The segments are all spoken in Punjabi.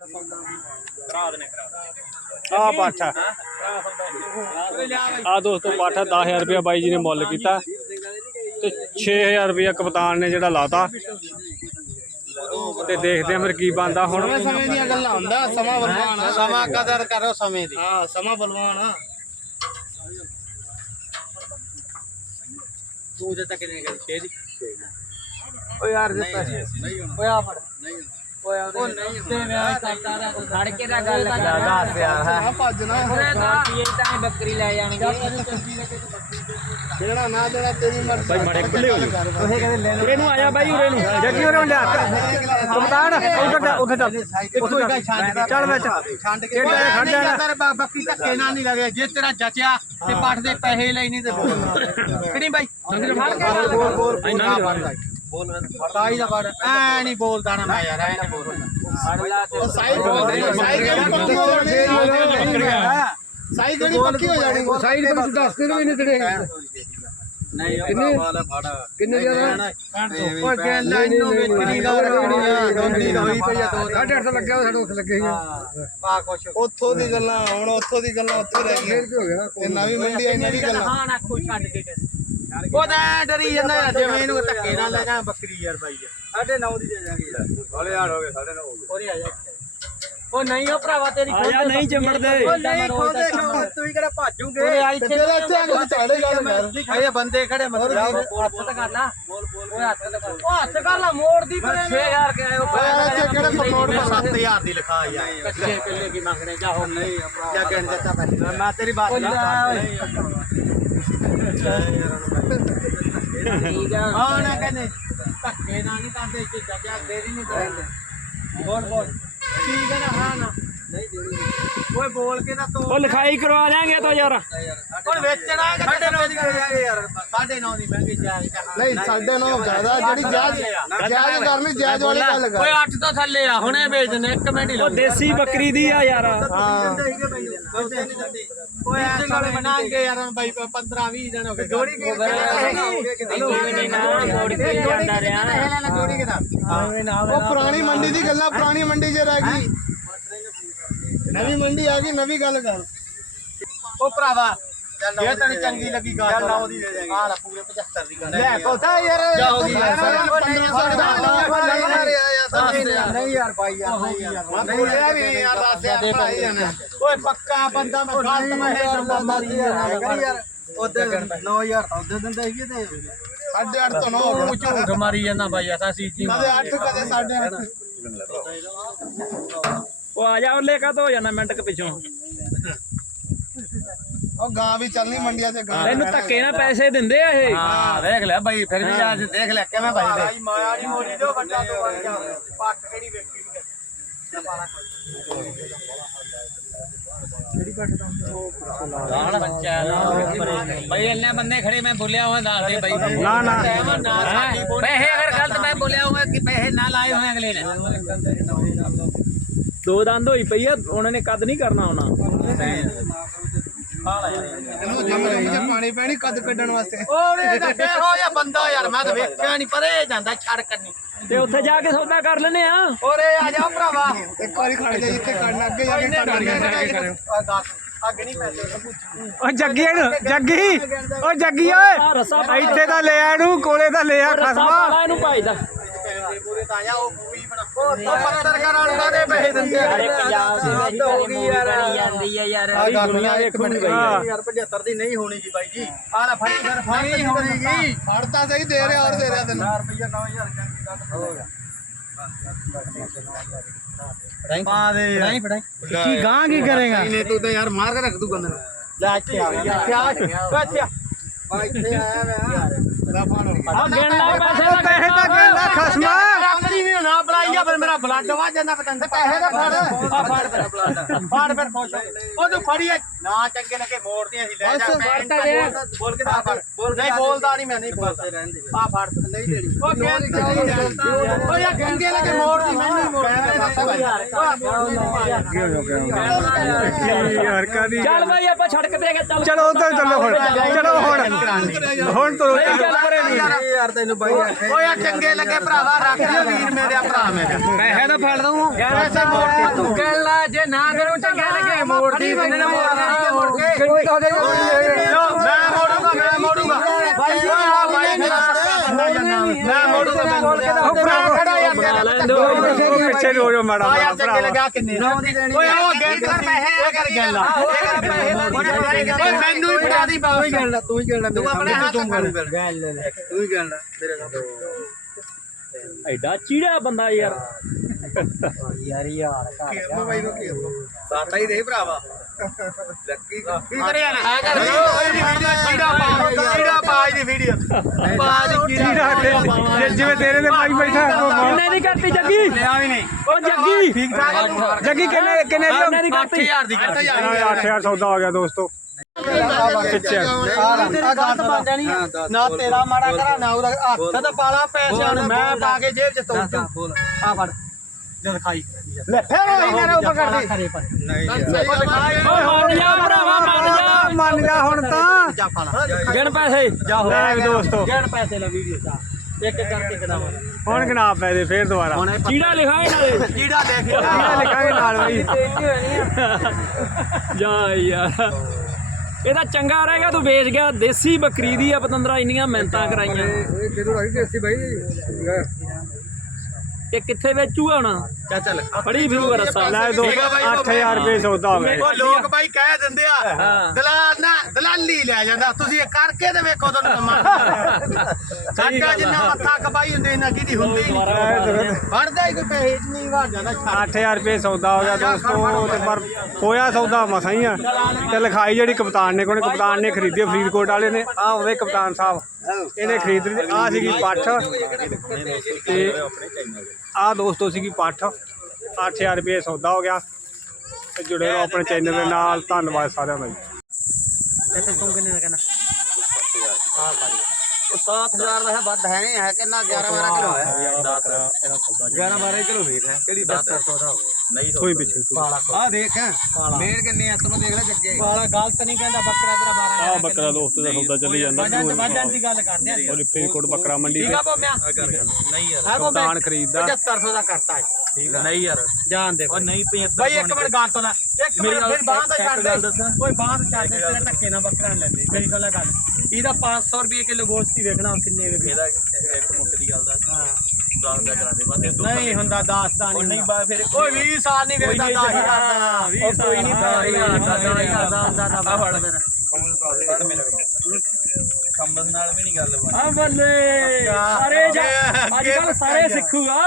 ਕਰਾ ਦੇਣੇ ਕਰਾ ਆ ਪਾਠਾ। ਆ ਦੋਸਤੋ ਪਾਠਾ 10000 ਰੁਪਇਆ ਬਾਈ ਜੀ ਨੇ ਮੁੱਲ ਕੀਤਾ ਤੇ 6000 ਰੁਪਇਆ ਕਪਤਾਨ ਨੇ ਜਿਹੜਾ ਲਾਤਾ। ਤੇ ਦੇਖਦੇ ਆ ਫਿਰ ਕੀ ਬਣਦਾ ਹੁਣ। ਸਮੇਂ ਦੀਆਂ ਗੱਲਾਂ ਹੁੰਦਾ ਸਮਾਂ ਬਲਵਾਨ ਆ। ਸਮਾਂ ਕਦਰ ਕਰੋ ਸਮੇਂ ਦੀ। ਹਾਂ ਸਮਾਂ ਬਲਵਾਨ ਆ। ਤੂੰ ਜੇ ਤੱਕ ਨਹੀਂ ਕਰੀ 6 ਦੀ? ਓ ਯਾਰ ਦਿੱਤਾ ਓਏ ਆ ਫੜ। ਨਹੀਂ ਤੇ ਵਿਆਹ ਕਰਦਾ ਰਿਹਾ ਖੜ ਕੇ ਤਾਂ ਗੱਲ ਕਰ। ਦੱਸ ਯਾਰ ਆ ਭੱਜਣਾ ਉਹਨੇ ਤਾਂ ਪੀਏ ਤਾਂ ਬੱਕਰੀ ਲੈ ਜਾਣਗੇ। ਜਿਹੜਾ ਨਾ ਦੇਣਾ ਤੇਰੀ ਮਰਜ਼ੀ ਬਾਈ ਮਾੜੇ ਖੁੱਲੇ ਹੋ ਜਾਓ। ਤੁਸੀਂ ਕਹਿੰਦੇ ਲੈ ਉਰੇ ਨੂੰ ਆਇਆ ਬਾਈ ਉਰੇ ਨੂੰ। ਜੱਗੀ ਉਰੇ ਨੂੰ ਲਿਆ ਕਪਤਾਨ ਉੱਧਰ ਜਾ ਉੱਥੇ ਚੱਲ ਉੱਥੇ ਚੱਲ ਚੱਲ ਵਿੱਚ। ਛੰਡ ਕੇ ਕਿਹੜਾ ਇਹ ਖੜ ਜਾਣਾ। ਤੇਰੇ ਬੱਕਰੀ ਧੱਕੇ ਨਾਲ ਨਹੀਂ ਲੱਗਿਆ। ਜੇ ਤੇਰਾ ਜਚਿਆ ਤੇ ਪੱਠ ਦੇ ਪੈਸੇ ਲਈ ਨਹੀਂ ਤੇ ਬੋਲ ਕਿਹੜੀ ਬਾਈ। ਕੇ ਗੱਲ ਇੰਨਾ ਬੋਲ ਬੋਲ ਤਾਈ ਦਾ ਵੜ ਐ ਨਹੀਂ ਬੋਲਦਾ ਨਾ ਮੈਂ ਯਾਰ ਐ ਨਾ ਬੋਲ ਫੜ ਲਾ ਤੇ ਸਾਈ ਸਾਈ ਕਿਹੜੀ ਪੱਕੀ ਹੋ ਜਾਣੀ? ਸਾਈ ਕਿਹੜੀ ਪੱਕੀ ਹੋ ਜਾਣੀ? ਸਾਈ ਦੇ ਵਿੱਚ ਦੱਸ ਦੇ ਵੀ ਨਹੀਂ ਤੇਰੇ ਨਹੀਂ ਕਿੰਨੇ? ਵਾਲਾ ਫੜ ਕਿੰਨੇ? ਜ਼ਿਆਦਾ? ਓਏ ਕਹਿੰਦਾ ਇਹਨੂੰ ਵੇਚਣੀ ਲਾ ਰੱਖਣੀ ਆ ਗੰਦੀ ਹੋਈ ਪਈ ਆ ਦੋ 850 ਲੱਗਿਆ ਸਾਡੇ ਉੱਥੇ ਲੱਗੇ ਆ ਕੁਛ ਉੱਥੋਂ ਦੀ ਗੱਲਾਂ ਹੁਣ ਉੱਥੋਂ ਦੀ ਗੱਲਾਂ ਉੱਥੇ ਰਹਿ ਗਈਆਂ। ਹੋ ਗਿਆ ਇਹ ਨਵੀਂ ਮੰਡੀ ਆਈ ਨਵੀਂ ਗੱਲਾਂ। ਹਾਂ ਨਾ ਕੋਈ ਛੱਡ ਕੇ ਉਹ ਤਾਂ ਐਂ ਡਰੀ ਜਾਂਦਾ ਯਾਰ ਜਿਵੇਂ ਇਹਨੂੰ ਧੱਕੇ ਨਾਲ ਲੈ ਜਾ ਬੱਕਰੀ ਯਾਰ ਬਾਈ ਸਾਢੇ 9 ਦੀ ਦੇ ਜਾਾਂਗੇ ਯਾਰ। ਹਲੇ ਆੜ ਹੋ ਗਏ 9.5 ਉਰੇ ਆ ਜਾ ਉਹ ਨਹੀਂ ਉਹ ਭਰਾਵਾ ਤੇਰੀ ਆ ਜਾ ਨਹੀਂ ਚਿੰਬੜਦੇ। ਉਹ ਨਹੀਂ ਖੋਦੇ ਤੂੰ ਹੀ ਕਿਹੜਾ ਭਾਜੂਗੇ? ਆ ਇੱਥੇ ਤੇਰੇ ਇੱਥੇ ਆ ਕੇ ਚਾੜੇ ਗੱਲ ਕਰ। ਇਹ ਬੰਦੇ ਖੜੇ ਮਤਲਬ ਹੱਥ ਤਾਂ ਕਰ ਲਾ। ਬੋਲ ਬੋਲ ਓਏ ਹੱਥ ਤਾਂ ਕਰ। ਉਹ ਹੱਥ ਕਰ ਲਾ ਮੋੜ ਦੀ 6000 ਕੇ ਆਇਓ ਯਾਰ ਇੱਥੇ ਕਿਹੜੇ ਪਰ 7000 ਦੀ ਲਿਖਾ ਯਾਰ। ਕੱਚੇ ਕਿੱਲੇ ਕੀ ਮੰਗਣੇ ਜਾ ਹੋ ਨਹੀਂ ਜਾ ਕਹਿਣ ਦਿੱਤਾ ਪਹਿਲੇ ਮੈਂ ਤੇਰੀ ਬਾਤ ਹਾਂ ਨਾ ਕਹਿੰਦੇ। ਧੱਕੇ ਨਾਲ ਨਹੀਂ ਕਰਦੇ ਜੇ ਜੱਜਾ ਦੇ ਨਹੀਂ ਕਰਾਂਗੇ ਬੋਲ ਬੋਲ। ਠੀਕ ਹੈ ਨਾ ਹਾਂ ਨਾ ਨਹੀਂ ਦੇਣੀ ਓਏ ਬੋਲ ਕੇ ਤਾਂ ਤੂੰ ਉਹ ਲਿਖਾਈ ਕਰਵਾ ਦਿਆਂਗੇ ਤਾਂ ਯਾਰ। ਹੁਣ ਵੇਚਣਾ ਹੈ ਕਿ ਸਾਡੇ 9 ਦੀ ਕਰਾਂਗੇ ਯਾਰ ਸਾਡੇ 9 ਦੀ ਮਹਿੰਗੀ ਜਾਇਜ਼ ਨਹੀਂ ਸਾਡੇ ਨਾਲ ਜ਼ਿਆਦਾ ਜਿਹੜੀ ਜਾਇਜ਼ ਜਾਇਜ਼ ਕਰਨੀ ਜਾਇਜ਼ ਵਾਲੀ ਗੱਲ ਕਰ। ਓਏ 8 ਤੋਂ ਥੱਲੇ ਆ ਹੁਣੇ ਵੇਚ ਦਿੰਦੇ ਇੱਕ ਮਿੰਟ ਹੀ ਉਹ ਦੇਸੀ ਬੱਕਰੀ ਦੀ ਆ ਯਾਰ। ਹਾਂ। ਓਏ ਐਸੇ ਵਾਲੇ ਬਣਾਏਗੇ ਯਾਰ ਬਾਈ 15 20 ਦਿਨ ਹੋ ਗਏ। ਜੋੜੀ ਕੇ ਉਹ ਪੁਰਾਣੀ ਮੰਡੀ ਦੀ ਗੱਲਾਂ ਪੁਰਾਣੀ ਮੰਡੀ 'ਚ ਰਹਿ ਗਈ। ਨਵੀਂ ਮੰਡੀ ਆ ਗਈ ਨਵੀਂ ਗੱਲ ਕਰ ਉਹ ਭਰਾਵਾ ਜੇ ਤੈਨੂੰ ਚੰਗੀ ਲੱਗੀ ਗੱਲ ਚੱਲ ਲਾਓ ਦੀ ਆ ਲੈ ਪੂਰੇ 75 ਦੀ ਗੱਲ ਲੈ ਕੋਤਾ ਯਾਰ ਜਾਓ ਦੀ ਨਹੀਂ ਯਾਰ ਭਾਈ ਯਾਰ ਨਹੀਂ ਯਾਰ ਮੈਂ ਬੋਲਿਆ ਵੀ ਨਹੀਂ ਯਾਰ ਦੱਸ ਯਾਰ ਭਾਈ ਓਏ ਪੱਕਾ ਬੰਦਾ ਮੈਂ ਗਲਤ ਮੈਂ ਯਾਰ ਉਹਦੇ 9000 ਉਹਦੇ ਦਿੰਦੇ ਸੀਗੇ ਤੇ ਸਾਢੇ ਅੱਠ ਤੋਂ ਨੌ ਹੋ ਤੂੰ ਗਿਆ ਝੂਠ ਮਾਰੀ ਜਾਂਦਾ ਬਾਈ ਅਸਾਂ ਕਦੇ 8 ਕਦੇ ਸਾਢੇ ਅੱਠ ਉਹ ਆ ਜਾ ਉਹਲੇ ਕਾ ਹੋ ਜਾਣਾ ਮਿੰਟ ਕ ਪਿੱਛੋਂ। ਉਹ ਗਾਂ ਵੀ ਚੱਲਣੀ ਮੰਡੀਆਂ 'ਚ ਗਾਂ ਤੈਨੂੰ ਧੱਕੇ ਨਾਲ ਪੈਸੇ ਦਿੰਦੇ ਆ ਇਹ? ਹਾਂ ਦੇਖ ਲੈ ਬਾਈ ਫਿਰ ਵੀ ਅੱਜ ਦੇਖ ਲੈ ਕਿਵੇਂ ਭਾਈ ਦੇ। ਮਾਇਆ ਨਹੀਂ ਮੋੜੀ ਜੋ ਵੱਡਾ ਤੋਂ ਵੱਡ ਜਾ ਪੱਟ ਕਿਹੜੀ ਵੇਖੀ ਨਹੀਂ ਭਾਈ ਇੰਨੇ ਬੰਦੇ ਖੜੇ ਮੈਂ ਬੋਲਿਆ ਹੋਇਆ ਦੱਸ ਦੇ ਭਾਈ ਨਾ। ਨਾ ਪੈਸੇ ਅਗਰ ਗਲਤ ਮੈਂ ਬੋਲਿਆ ਹੋਇਆ ਕਿ ਪੈਸੇ ਨਾ ਲਾਏ ਹੋਏ ਅਗਲੇ ਨੇ। ਦੋ ਦੰਦ ਹੋਈ ਪਈ ਆ ਉਹਨਾਂ ਨੇ ਕਦ ਨਹੀਂ ਕਰਨਾ ਆਉਣਾ। ਇਹਨੂੰ ਜੰਗਲ ਵਿੱਚ ਪਾਣੀ ਪੈਣੀ ਕੱਦ ਕੱਢਣ ਵਾਸਤੇ। ਉਹਨੇ ਤਾਂ ਕਿਹੋ ਜਿਹਾ ਬੰਦਾ ਯਾਰ ਮੈਂ ਤਾਂ ਵੇਖਿਆ ਨਹੀਂ ਪਰੇ ਜਾਂਦਾ ਛੜ ਕਰਨੀ ਤੇ ਉੱਥੇ ਜਾ ਕੇ ਸੌਦਾ ਕਰ ਲੈਨੇ ਆ। ਓਰੇ ਆ ਜਾ ਭਰਾਵਾ। ਇੱਕ ਵਾਰੀ ਖੜ ਜਾ ਜਿੱਥੇ ਖੜਨਾ ਅੱਗੇ ਜਾ ਕੇ ਦੱਸ ਅੱਗੇ ਨਹੀਂ ਪੈਸੇ ਓ ਜੱਗੀ ਨੂੰ ਜੱਗੀ ਓ ਜੱਗੀ ਓਏ। ਇੱਥੇ ਤਾਂ ਲਿਆ ਇਹਨੂੰ ਕੋਲੇ ਤਾਂ ਲਿਆ ਖਸਮਾ। ਇਹਨੂੰ ਭਾਈ ਦਾ। ਤਾਂ ਪੱਤਰਕਾਰ ਵਾਲਾ ਦੇ ਪੈਸੇ ਦਿੰਦੇ ਆ। ਪੰਜਾਬ ਦੇ ਵਿੱਚ ਹੋ ਗਈ ਯਾਰ। ਜਾਂਦੀ ਆ ਯਾਰ। ਆ ਗੱਲ ਦੁਨੀਆ ਵੇਖੂਗੀ ਬਈ। ਯਾਰ 75 ਦੀ ਨਹੀਂ ਹੋਣੀ ਜੀ ਬਾਈ ਜੀ। ਆ ਲੈ ਫੜ ਫਿਰ ਫੜ ਨਹੀਂ ਹੋਣੀ ਜੀ। ਫੜਤਾ ਸਹੀ ਦੇ ਰਿਹਾ ਔਰ ਦੇ ਰਿਹਾ ਤੈਨੂੰ। 4 ਰੁਪਇਆ 9000 ਹੋ ਗਿਆ ਪਾ ਦੇ ਪੜਾਈ ਪੜਾਈ ਕੀ ਗਾਂ ਕੀ ਕਰੇਗਾ? ਨੇ ਤੂੰ ਤਾਂ ਯਾਰ ਮਾਰ ਕੇ ਰੱਖ ਦੂ ਗੰਦ ਲੈ ਇੱਥੇ ਆ। ਗਿਆ ਅੱਛਾ ਬਾਈ ਇੱਥੇ ਆਇਆ ਮੈਂ। ਆ ਗਿਣ ਲੈ ਪੈਸੇ ਦਾ ਪੈਸੇ ਤਾਂ ਗਿਣ ਲੈ ਖਸਮਾ। ਨਹੀਂ ਨਾ ਬੁਲਾਈ ਆ ਫਿਰ ਮੇਰਾ ਬਲੱਡ ਵਾ ਜਾਂਦਾ ਪਤੰਦ ਪੈਸੇ ਦਾ ਫੜ। ਆ ਫੜ ਫਿਰ ਬਲੱਡ ਫੜ ਫਿਰ ਖੁਸ਼ ਹੋ। ਉਹ ਤੂੰ ਫੜੀ ਆ, ਨਾ ਚੰਗੇ ਲੱਗੇ ਮੋੜਦੀ ਅਸੀਂ ਲੈ ਜਾ ਦਾ ਬੋਲ ਕੇ ਦਾ ਫੜ ਨਹੀਂ ਬੋਲਦਾ ਨਹੀਂ ਮੈਂ ਨਹੀਂ ਬੋਲਦਾ। ਆ ਫੜ ਨਹੀਂ ਦੇਣੀ। ਉਹ ਕਹਿੰਦਾ ਨਹੀਂ ਉਹ ਯਾ ਗੰਗੇ ਲੱਗੇ ਮੋੜਦੀ ਮੈਂ ਨਹੀਂ ਮੋੜਦਾ। ਯਾਰ ਕਾਦੀ ਚੱਲ ਬਾਈ ਆਪਾਂ ਛੜਕ ਗਏ ਚੱਲ। ਚਲੋ ਉਧਰ ਚੱਲੋ ਹੁਣ। ਚਲੋ ਹੁਣ। ਹੁਣ ਤੋਂ ਨਹੀਂ ਯਾਰ। ਤੈਨੂੰ ਬਾਈ ਓਏ ਆ ਚੰਗੇ ਲੱਗੇ ਭਰਾਵਾ ਰੱਖ ਦਿਓ ਵੀਰ ਮੇਰੇ ਆ ਭਰਾ ਮੇਰੇ। ਪੈਸੇ ਤਾਂ ਫੜ ਦਊਂ। ਪੈਸੇ ਮੋੜ ਤੂੰ ਕਹਿ ਲੈ ਜੇ ਨਾ ਕਰੂੰ ਚੰਗੇ ਲੱਗੇ ਮੋੜ ਦੀ ਤੈਨੂੰ ਨਾ ਮੋੜ ਕੇ। ਮੈਂ ਮੋੜੂਗਾ ਮੈਂ ਮੋੜੂਗਾ। ਭਾਈ ਆ ਭਾਈ ਮੈਂ ਮੋੜੂਗਾ ਮੈਂ ਮੋੜੂਗਾ। ਖੜਾ ਯਾਰ ਪਿੱਛੇ ਨੂੰ ਹੋ ਜਾ ਮਾੜਾ ਆ ਯਾਰ ਮਾੜਾ ਭਰਾਵਾ। ਲਗਾ ਕਿੰਨੇ। ਓਏ ਉਹ ਗੇਟ ਕਰ ਪੈਸੇ ਇਹ ਕਰ ਗੱਲ ਓਏ ਮੈਨੂੰ ਹੀ ਫੜਾ ਦੀ ਬਾਬਾ ਹੀ ਗੱਲ ਤੂੰ ਹੀ ਗੱਲ ਤੂੰ ਆਪਣੇ ਹੱਥ ਗੱਲ ਤੂੰ ਹੀ ਗੱਲ ਮੇਰੇ ਨਾਲ। ਐਡਾ ਚੀੜਾ ਬੰਦਾ ਯਾਰ। ਸਾਤਾ ਹੀ ਦੇ ਭਰਾਵਾ। ਲੱਕੀ ਕੀ ਕਰਿਆ ਨਾ ਆ ਕਰ ਕੀੜਾ ਪਾ ਕੀੜਾ ਪਾ ਦੀ ਵੀਡੀਓ ਪਾ ਦੀ ਚੀੜਾ ਜਿਵੇਂ ਤੇਰੇ ਦੇ ਪਾਈ ਬੈਠਾ ਉਹ ਮਾਰ। ਕਰਤੀ ਜੱਗੀ ਲਿਆ ਵੀ ਨਹੀਂ ਉਹ ਜੱਗੀ ਜੱਗੀ ਕਿੰਨੇ ਕਿੰਨੇ ਕਿੰਨੇ ਦੀ ਦੀ ਕਰਤੀ 8000 ਦੀ 8000 8000 ਸੌਦਾ ਹੋ ਗਿਆ ਦੋਸਤੋ ਨਾ ਤੇਰਾ ਮਾੜਾ ਕਰਾ ਨਾ ਉਹਦਾ ਹੱਥ ਤੇ ਪਾਲਾ ਪੈਸਿਆਂ ਨੂੰ ਮੈਂ ਪਾ ਕੇ ਜੇਬ ਚ ਤੋੜ ਆ ਫੜ ਜਦ ਖਾਈ ਲੈ ਫੇਰ ਉਹ ਇਹਨਾਂ ਨੂੰ ਪਕੜ ਦੇ ਨਹੀਂ ਓਏ ਮੰਨ ਜਾ ਭਰਾਵਾ ਮੰਨ ਜਾ ਮੰਨ ਜਾ ਹੁਣ ਤਾਂ ਗਿਣ ਪੈਸੇ। ਜਾ ਹੋ ਲੈ ਵੀ ਦੋਸਤੋ। ਜਣ ਪੈਸੇ ਲੈ ਵੀਡੀਓ ਚਾ ਇੱਕ ਕਰਕੇ ਕਰਾਵਾਂ ਹੁਣ ਗਨਾਬ ਫੇਰ ਦੁਬਾਰਾ। ਚੀੜਾ ਲਿਖਾਏ ਨਾਲੇ। ਕੀੜਾ ਦੇਖ ਚੀੜਾ ਲਿਖਾਂਗੇ ਨਾਲ ਬਈ। ਜਾ ਯਾਰ। ਇਹਦਾ ਚੰਗਾ ਰਹੇਗਾ ਤੂੰ ਵੇਚ ਗਿਆ। ਦੇਸੀ ਬੱਕਰੀ ਦੀ ਆ ਪਤੰਦਰਾ ਇੰਨੀਆਂ ਮਿਹਨਤਾਂ ਕਰਾਈਆਂ। ਇਹ ਕਿੱਥੇ ਵੇਚੂਗਾ ਹੁਣ? ਚਾ ਚੱਲ। ਫੜੀ ਫਿਰੂਗਾ ਰਸਾ ਲੈ ਦੋ 8000 ਰੁਪਏ ਸੌਦਾ ਹੋ ਗਿਆ ਉਹ ਲੋਕ ਭਾਈ ਕਹਿ ਦਿੰਦੇ ਆ। ਦਲਾਲ ਨਾ ਦਲਾਲੀ ਲੈ ਜਾਂਦਾ। ਤੁਸੀਂ ਇਹ ਕਰਕੇ ਤੇ ਵੇਖੋ ਤੁਹਾਨੂੰ ਕਮਾਲ ਸਾਡਾ ਜਿੰਨਾ ਮੱਥਾ ਕਬਾਈ ਹੁੰਦੀ ਨਾ ਕਿਹਦੀ ਹੁੰਦੀ ਨਹੀਂ। ਵੜਦਾ ਹੀ ਕੋਈ ਪੈਸੇ ਨਹੀਂ ਵੜ ਜਾਂਦਾ ਛੱਡ। 8000 ਰੁਪਏ ਸੌਦਾ ਹੋ ਗਿਆ ਦੋਸਤੋ ਤੇ ਪਰ ਹੋਇਆ ਸੌਦਾ ਮਸਾਂ ਹੀ ਆ। ਤੇ ਲਿਖਾਈ ਜਿਹੜੀ ਕਪਤਾਨ ਨੇ ਕੋਨੇ ਕਪਤਾਨ ਨੇ ਖਰੀਦੀ ਫਰੀਦਕੋਟ ਵਾਲੇ ਨੇ। ਆ ਉਹਦੇ ਕਪਤਾਨ ਸਾਹਿਬ। ਇਹਨੇ ਖਰੀਦ ਲਈ ਆ ਸੀਗੀ ਪੱਠ। ਤੇ ਆ ਦੋਸਤੋ ਸੀਗੀ ਪੱਠ। 8000 ਰੁਪਏ ਸੌਦਾ ਹੋ ਗਿਆ। ਤੇ ਜੁੜੇ ਰਹੋ ਆਪਣੇ ਚੈਨਲ ਦੇ ਨਾਲ। ਧੰਨਵਾਦ ਸਾਰਿਆਂ ਦਾ ਜੀ। ਇੱਥੇ ਤੂੰ ਕਿੰਨੇ ਦਾ ਕਹਿੰਦਾ ਉਹ 7000 ਦਾ ਹੈ ਵੱਧ ਹੈ ਨਹੀਂ ਹੈ ਕਿੰਨਾ? 11 12 ਕਿਲੋ ਹੈ। 11 12 ਕਿਲੋ ਵੇਟ ਹੈ ਕਿਹੜੀ 10 ਦਾ ਨਹੀਂ ਕੋਈ ਪਿੱਛੇ ਪਾਲਾ ਆ ਦੇਖ ਮੇਰ ਕਿੰਨੇ ਆ ਤੈਨੂੰ ਦੇਖ ਲੈ ਜੱਗੇ। ਪਾਲਾ ਗਲਤ ਨਹੀਂ ਕਹਿੰਦਾ ਬੱਕਰਾ ਤੇਰਾ 12 ਆ ਬੱਕਰਾ ਦੋਸਤੋ ਦਾ ਸੌਦਾ ਚੱਲੀ ਜਾਂਦਾ। ਵਜਨ ਵਜਨ ਦੀ ਗੱਲ ਕਰਦੇ ਆ। ਉਹਨੇ ਫਰੀਦਕੋਟ ਬੱਕਰਾ ਮੰਡੀ ਠੀਕ ਤੇ। ਆ ਭੋਮਿਆ? ਨਹੀਂ ਯਾਰ। ਕਪਤਾਨ ਖਰੀਦਦਾ। 7500 ਦਾ ਕਰਤਾ ਹੈ। ਠੀਕ ਆ। ਨਹੀਂ ਯਾਰ। ਜਾਣ ਦੇ। ਉਹ ਨਹੀਂ 75 ਬਾਈ ਇੱਕ ਮਿੰਟ ਗੱਲ ਤੋਂ ਲੈ। ਇੱਕ ਮੇਰੀ ਮਿੰਟ ਗੱਲ ਫਿਰ ਬਾਂਹ ਦਾ ਛੱਡ ਗੱਲ ਦੇ ਦੱਸਾਂ? ਓਏ ਬਾਂਹ ਦਾ ਛੱਡ ਦੇ ਤੇਰੇ ਧੱਕੇ ਨਾਲ ਬੱਕਰਾ ਲੈਂਦੇ। ਮੇਰੀ ਗੱਲ ਗੱਲ। ਇਹਦਾ 500 ਰੁਪਏ ਕਿਲੋ ਗੋਸ਼ਤ ਹੀ ਵੇਖਣਾ ਕਿੰਨੇ ਵੇ ਇਹਦਾ ਇੱਕ ਮੁੱਕ ਦੀ ਗੱਲ ਦਾ ਹਾਂ। 10 ਦਾ ਕਰਾ ਦੇ ਬਸ ਇਹ ਨਹੀਂ ਹੁੰਦਾ 10 ਦਾ ਨਹੀਂ ਨਹੀਂ ਬਾ ਫਿਰ ਓਏ 20 ਸਾਲ ਨਹੀਂ ਵੇਖਦਾ 10 ਹੀ ਕਰਦਾ। ਉਹ ਕੋਈ ਨਹੀਂ 10000 ਦਾ 10000 ਦਾ ਦਾ ਆ ਫੜ ਮੇਰਾ ਫੜ ਮੇਰਾ ਕੰਬਲ ਨਾਲ ਵੀ ਨਹੀਂ ਗੱਲ ਬਣੀ। ਆ ਬੱਲੇ ਸਾਰੇ ਅੱਜ ਕੱਲ ਸਾਰੇ ਸਿੱਖੂਗਾ।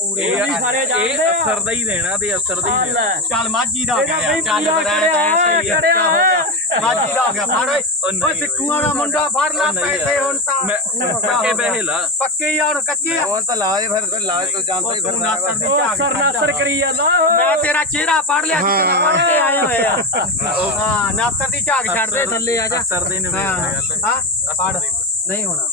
ਪੂਰੇ ਸਾਰੇ ਜਾਣਦੇ ਆ। ਅਸਰ ਦਾ ਹੀ ਦੇਣਾ ਤੇ ਅਸਰ ਦਾ ਹੀ ਦੇਣਾ। ਚੱਲ ਮਾਝੀ ਦਾ ਹੋ ਗਿਆ ਚੱਲ ਬੜਾ ਐ ਸਹੀ। ਹੈ ਮਾਝੀ ਦਾ ਹੋ ਗਿਆ ਫੜ ਓਏ ਸਿੱਖੂਆਂ ਦਾ ਮੁੰਡਾ ਫੜ ਲੈ ਪੈਸੇ ਹੁਣ ਤਾਂ। ਪੱਕੇ ਪੈਸੇ ਲਾ। ਪੱਕੇ ਯਾਰ ਕੱਚੇ ਆ। ਉਹ ਤਾਂ ਲਾ ਦੇ ਫਿਰ ਲਾ ਤੋਂ ਜਾਣਦਾ ਹੀ ਤੂੰ ਫਿਰ ਨਾਸਰ ਦੀ। ਝਾਕ ਅਸਰ ਨਾਸਰ ਕਰੀ ਜਾਂਦਾ ਮੈਂ ਤੇਰਾ ਚਿਹਰਾ ਪੜ ਲਿਆ ਤੇਰਾ ਪੜ ਕੇ ਆਏ ਹੋਏ ਆ ਹਾਂ ਨਾਸਰ ਦੀ ਝਾਕ ਛੱਡ ਦੇ। ਥੱਲੇ ਆ ਜਾ ਅਸਰ ਦੇ ਨੇ ਹਾਂ ਪੜ ਨਹੀਂ ਹੋਣਾ।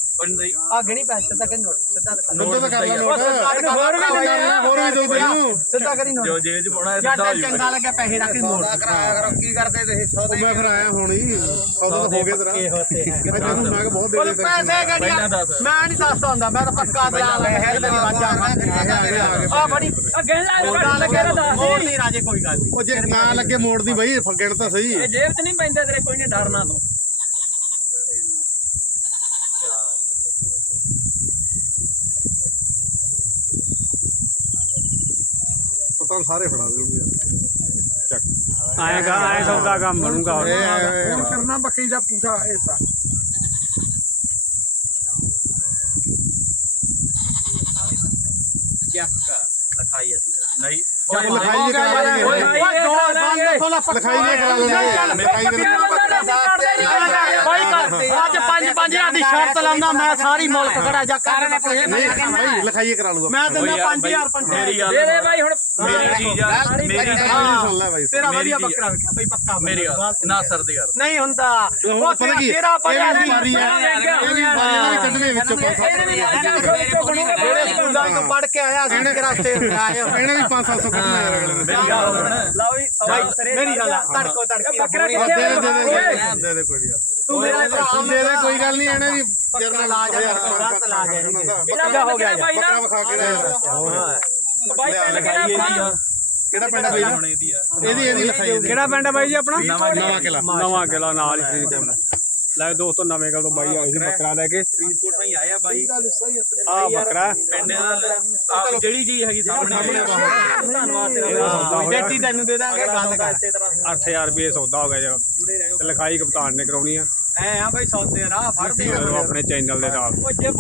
ਆ ਗਣੀ ਪੈਸੇ ਸਿੱਧਾ ਕਰੀ ਨੋਟ ਸਿੱਧਾ ਨੋਟ ਤਾਂ ਕਰ ਲੈ ਕਰ ਹੋਰ ਵੀ ਦਿੰਦੇ ਹੋਰ ਵੀ ਦੋ ਤੈਨੂੰ ਸਿੱਧਾ ਕਰੀ ਨੋਟ। ਜੋ ਜੇਬ ਚ ਪਾਉਣਾ ਜਾਂ ਸਿੱਧਾ ਹੋ ਜਾਊਗਾ ਚੰਗਾ ਲੱਗਿਆ ਪੈਸੇ ਰੱਖ ਕੇ ਮੋੜ ਕਰਾਇਆ ਕਰੋ ਕੀ ਕਰਦੇ ਤੁਸੀਂ? ਸੌਦੇ ਮੈਂ ਫਿਰ ਆਇਆ ਹੁਣ ਹੀ। ਸੌਦਾ ਤਾਂ ਹੋ ਗਿਆ ਤੇਰਾ। ਕੀ ਹੋਤੇ ਹੈ। ਮੈਂ ਤੈਨੂੰ ਮੈਂ ਬਹੁਤ ਦੇ ਦੇ ਪੈਸੇ ਗੱਡੀਆਂ ਮੈਂ ਨਹੀਂ ਦੱਸਦਾ ਹੁੰਦਾ ਮੈਂ ਤਾਂ ਪੱਕਾ ਦਲਾਲ ਹੈ ਹੈ ਤੇਰੀ ਵਾਜਾ ਆ ਬੜੀ ਗੱਲ ਲੱਗੇ ਨਾ ਦੱਸ। ਮੋੜ ਨਹੀਂ ਰਾਜੇ ਕੋਈ ਗੱਲ ਨਹੀਂ। ਉਹ ਜੇ ਨਾ ਲੱਗੇ ਮੋੜ ਦੀ ਬਾਈ ਫੱਗਣ ਤਾਂ ਸਹੀ। ਇਹ ਜੇਬ ਚ ਨਹੀਂ ਪੈਂਦੇ ਤੇਰੇ ਕੋਈ ਨਹੀਂ ਡਰਨਾ ਤੂੰ। ਪਤਾ ਸਾਰੇ ਫੜਾ ਦੇ ਯਾਰ। ਚੱਕ। ਆਏਗਾ ਆਏ ਸੌਦਾ ਕੰਮ ਬਣੂਗਾ ਹੁਣ ਇਹ ਕਰਨਾ ਬੱਕਰੀ ਦਾ ਪੂਛਾ ਐਸਾ ਲਿਖਾਈ ਅਸੀਂ ਨਹੀਂ। ਲਿਖਾਈ ਜੇ ਕਰਾ ਲੈਂਦੇ। ਓਏ ਦੋ ਬੰਦ ਦੇਖੋ ਲਾ ਲਿਖਾਈ ਜੇ ਕਰਾ ਲੈਂਦੇ। ਲਿਖਾਈ ਦੇ ਬਾਈ ਕਰ ਅੱਜ 5 5000 ਦੀ ਸ਼ਰਤ ਲਾਉਂਦਾ ਮੈਂ ਸਾਰੀ ਮੁਲਕ ਖੜਾ ਜਾ ਕਰ ਨਹੀਂ ਬਾਈ ਲਿਖਾਈ ਕਰਾ ਲੂਗਾ ਮੈਂ ਦਿੰਦਾ 5000 ਮੇਰੀ 5000 ਗੱਲ ਦੇ ਦੇ ਭਾਈ ਹੁਣ। ਮੇਰੀ ਸੁਣ। ਲੈ ਬਾਈ ਤੇਰਾ ਵਧੀਆ ਬੱਕਰਾ ਵੇਖਿਆ ਬਈ ਪੱਕਾ ਮੇਰੀ ਨਾ ਸਰ ਦੀ ਗੱਲ ਨਹੀਂ ਹੁੰਦਾ। ਉਹ ਤੇਰਾ ਪੜਿਆ ਸੀ ਇਹ ਵੀ ਕੱਢਨੇ ਵਿੱਚੋਂ ਪੰਜ ਸੱਤ ਜਿਹੜੇ ਸਕੂਲਾਂ ਤੋਂ ਪੜ ਕੇ ਆਇਆ ਸੀ ਤੇਰਾ ਤੇ ਆਇਆ। ਇਹਨੇ ਵੀ 5-700 ਕੱਢਣਾ ਯਾਰ ਮੇਰੀ ਗੱਲ ਧੜਕੋ ਧੜਕੀ ਬੱਕਰਾ ਕਿੱਥੇ ਆ? ਦੇ ਦੇ ਕੋਈ ਯਾਰ ਤੂੰ ਮੇਰਾ ਭਰਾ ਦੇ ਦੇ ਕੋਈ ਗੱਲ ਨਹੀਂ ਇਹਨੇ ਵੀ ਪੱਕਾ ਗਲਤ ਕਿਹੜਾ ਹੋ ਗਿਆ ਬਾਈ ਦਾ ਵਿਖਾ ਕੇ ਬਾਈ ਪਿੰਡ ਕਿਹੜਾ ਆਪਣਾ? ਕਿਹੜਾ ਪਿੰਡ ਬਈ? ਇਹਦੀ ਇਹਦੀ ਲਿਖਾਈ ਇਹਦੀ ਕਿਹੜਾ ਪਿੰਡ ਹੈ ਬਾਈ ਜੀ ਆਪਣਾ? ਨਵਾਂ ਕਿਲਾ। ਨਵਾਂ ਕਿਲਾ ਨਾਲ ਹੀ ਲੈ ਦੋਸਤੋ ਨਵੇਂ ਗੱਲ ਤੋਂ ਬਾਈ ਆਏ ਸੀ ਬੱਕਰਾ ਲੈ ਕੇ। ਫਰੀਦਕੋਟ ਤੋਂ ਹੀ ਆਇਆ ਬਾਈ। ਆ ਬੱਕਰਾ। ਪਿੰਡ ਦਾ ਜਿਹੜੀ ਚੀਜ਼ ਹੈਗੀ ਸਾਹਮਣੇ ਧੰਨਵਾਦ ਤੇਰਾ ਇਹਦਾ ਸੌਦਾ ਹੋ ਗਿਆ। ਤੈਨੂੰ ਦੇ ਦਾਂਗੇ ਗੱਲ ਕਰ। ਇਸੇ ਤਰ੍ਹਾਂ। 8000 ਰੁਪਏ ਸੌਦਾ ਹੋ ਗਿਆ ਜਿਹੜਾ ਤੇ ਲਿਖਾਈ ਕਪਤਾਨ ਨੇ ਕਰਾਉਣੀ ਆ। ਐ ਆ ਬਈ ਸੌਦੇ ਰਾਹ ਫੜਦੇ ਉਹ ਆਪਣੇ ਚੈਨਲ ਦੇ ਨਾਲ। ਉਹ ਜੇ